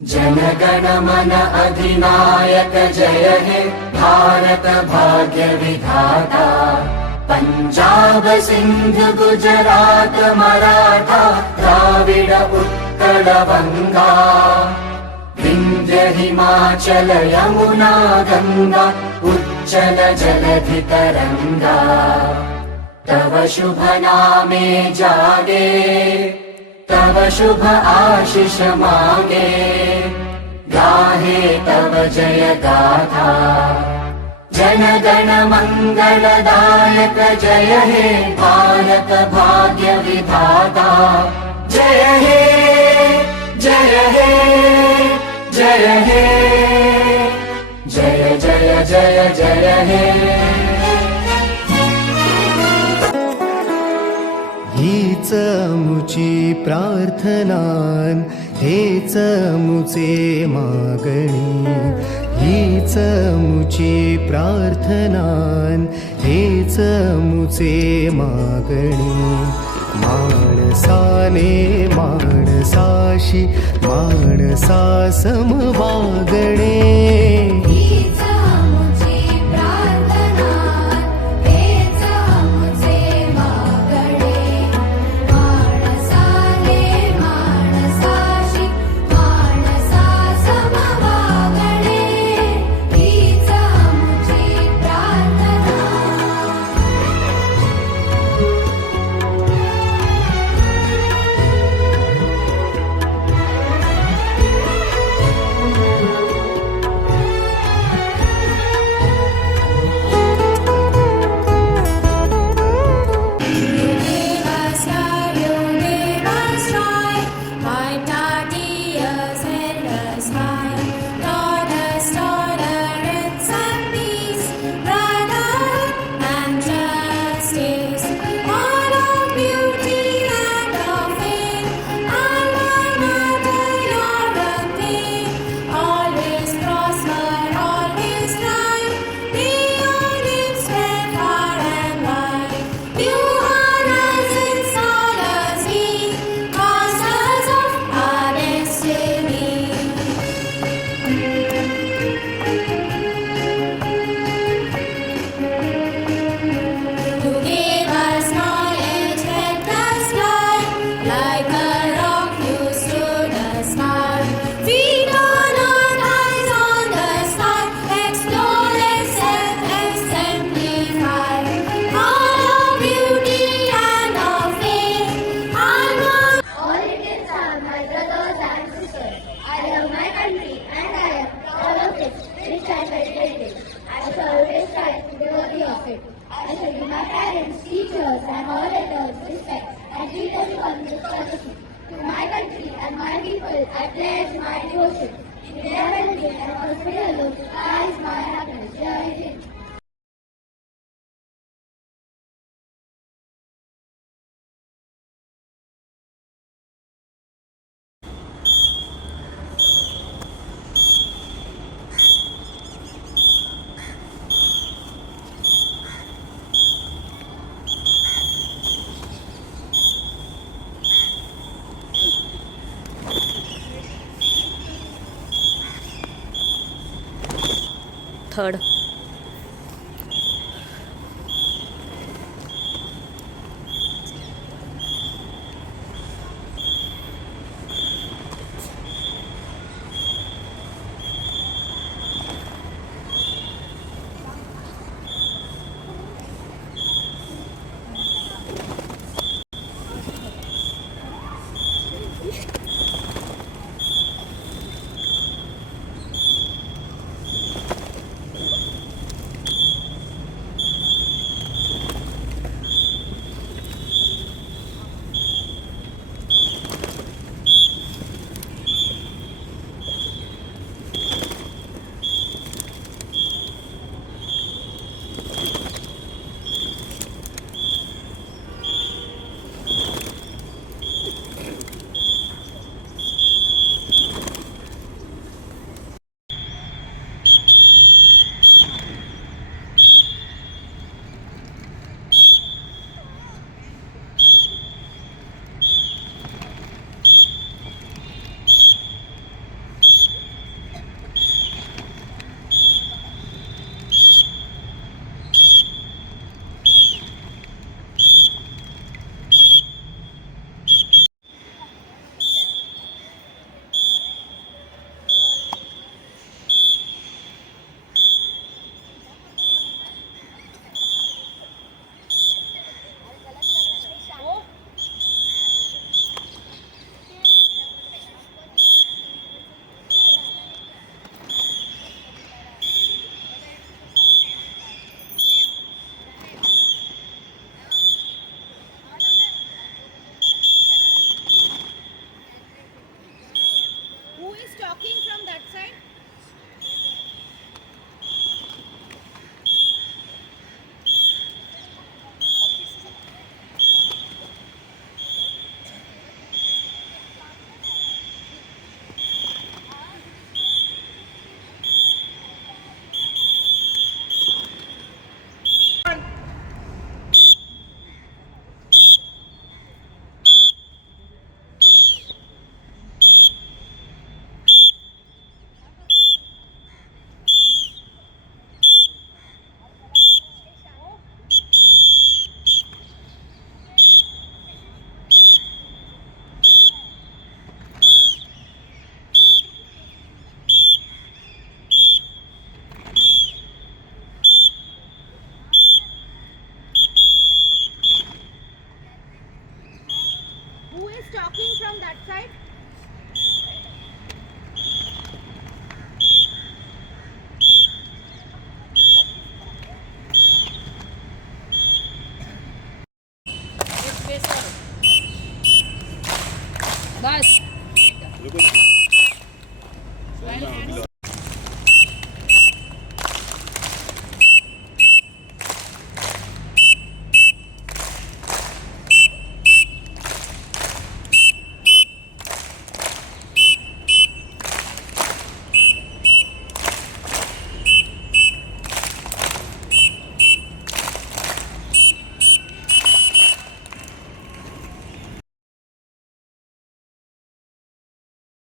जनगण मन अधिनायक जय हे भारत भाग्य विधाता। पंजाब सिंध गुजरात मराठा द्राविड उत्कल बंगा। विंध्य हिमाचल यमुना गंगा उच्चल जलधि तरंगा। तव शुभ नामे जागे तव शुभ आशीष मांगे। गाहे तव जय गाथा जन गण मंगलदायक जय हे भारत भाग्य विधाता। जय हे जय हे जय हे जय जय जय जय हे। हीच मुची प्रार्थनान हेच मुचे मागणी। हीच मुची प्रार्थनान हेच मुचे मागणी। माणसाने माणसाशी माणसा सम वागणे। I shall give my parents, teachers, and all others respect and treat everyone with courtesy. To my country and my people, I pledge my devotion. In their well-being and prosperity alone lies my happiness. Jai Hind. Third is talking from that side?